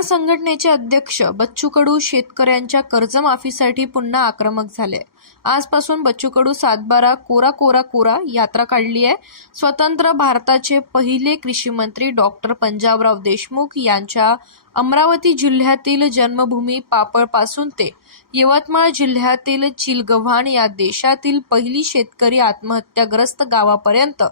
संघटनेचे अध्यक्ष बच्चू कडू शेतकऱ्यांच्या कर्जमाफीसाठी पुन्हा आक्रमक झाले. आजपासून बच्चू कडू सातबारा कोरा कोरा कोरा यात्रा काढली आहे. स्वतंत्र भारताचे पहिले कृषी मंत्री डॉक्टर पंजाबराव देशमुख यांच्या अमरावती जिल्ह्यातील जन्मभूमी पापळपासून ते यवतमाळ जिल्ह्यातील चिलगव्हाण या देशातील पहिली शेतकरी आत्महत्याग्रस्त गावापर्यंत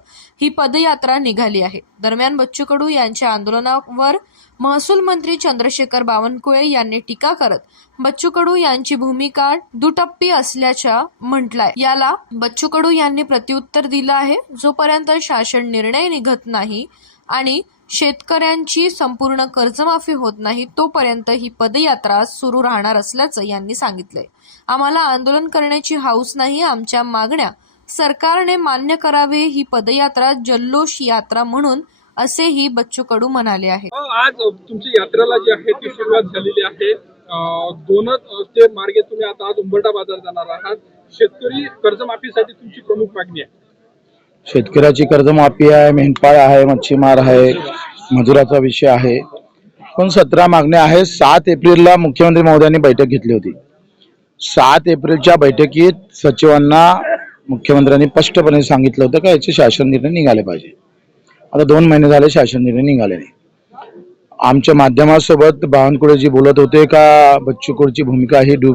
ही पदयात्रा निघाली आहे. दरम्यान बच्चू कडू यांच्या आंदोलनावर महसूल मंत्री चंद्रशेखर बावनकुळे यांनी टीका करत बच्चू कडू यांची भूमिका दुटप्पी असल्याच्या म्हटलाय. याला बच्चू कडू यांनी प्रत्युत्तर दिलं आहे जोपर्यंत शासन निर्णय निघत नाही आणि शेतकऱ्यांची संपूर्ण कर्जमाफी होत नाही तोपर्यंत ही पदयात्रा सुरू राहणार असल्याचं यांनी सांगितलंय. आम्हाला आंदोलन करण्याची हाऊस नाही आमच्या मागण्या. सरकारने मान्य करावे ही पदयात्रा जल्लोष यात्रा म्हणून असेही बच्चू कडू म्हणाले आहे आज तुमची यात्रेला जी आहे ती सुरुवात झालेली आहे. दोनच ते मार्गे तुम्ही आता आज उंबरठा बाजार जाणार आहात. शेतकरी कर्जमाफीसाठी तुमची प्रमुख मागणी आहे. शेतकऱ्याची कर्जमाफी आहे मेंढपाळ आहे मच्छीमार आहे मजुराचा विषय आहे. पण सतरा मागण्या आहेत. सात एप्रिलला मुख्यमंत्री महोदयांनी बैठक घेतली होती. सात एप्रिलच्या बैठकीत सचिवांना मुख्यमंत्र्यांनी स्पष्टपणे सांगितलं होतं का याचे शासन निर्णय निघाले पाहिजे. आता दोन महिने झाले शासन निर्णय निघाले नाही. आमच्या माध्यमासोबत बावनकुळेजी बोलत होते का बच्चूकुळची भूमिका ही डू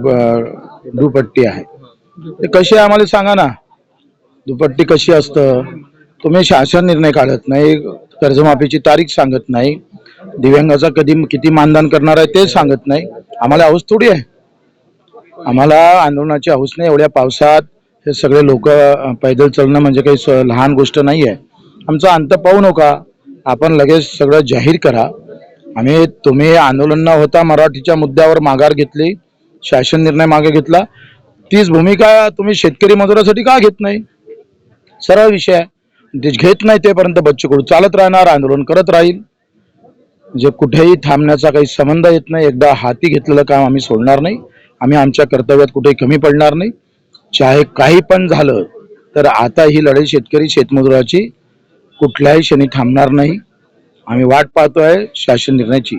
दुपट्टी आहे. ते कशी आहे आम्हाला सांगा ना. दुपट्टी कशी असतं. तुम्ही शासन निर्णय काढत नाही कर्जमाफीची तारीख सांगत नाही दिव्यांगाचा कधी किती मानधन करणार आहे ते सांगत नाही. आम्हाला हौस थोडी आहे. आम्हाला आंदोलनाची हौस नाही. एवढ्या पावसात हे सगळे लोक पैदल चालणं म्हणजे काही लहान गोष्ट नाही आहे आमचा अंत पाहू नका. आपण लगेच सगळं जाहीर करा. आम्ही तुम्ही आंदोलन न होता मराठीच्या मुद्द्यावर माघार घेतली शासन निर्णय मागे घेतला. तीच भूमिका तुम्ही शेतकरी मजुरासाठी का घेत नाही? सरळ विषय आहे. ते घेत नाही तेपर्यंत बच्चूकडू चालत राहणार आंदोलन करत राहील? म्हणजे कुठेही थांबण्याचा काही संबंध येत नाही एकदा हाती घेतलेलं काम आम्ही सोडणार नाही. आम्ही आमच्या कर्तव्यात कुठेही कमी पडणार नाही. चाहे काही पण झालं तर आता ही लढाई शेतकरी शेतमजुराची कुठल्याही क्षणी थांबणार नाही. आम्ही वाट पाहतोय शासन निर्णयाची.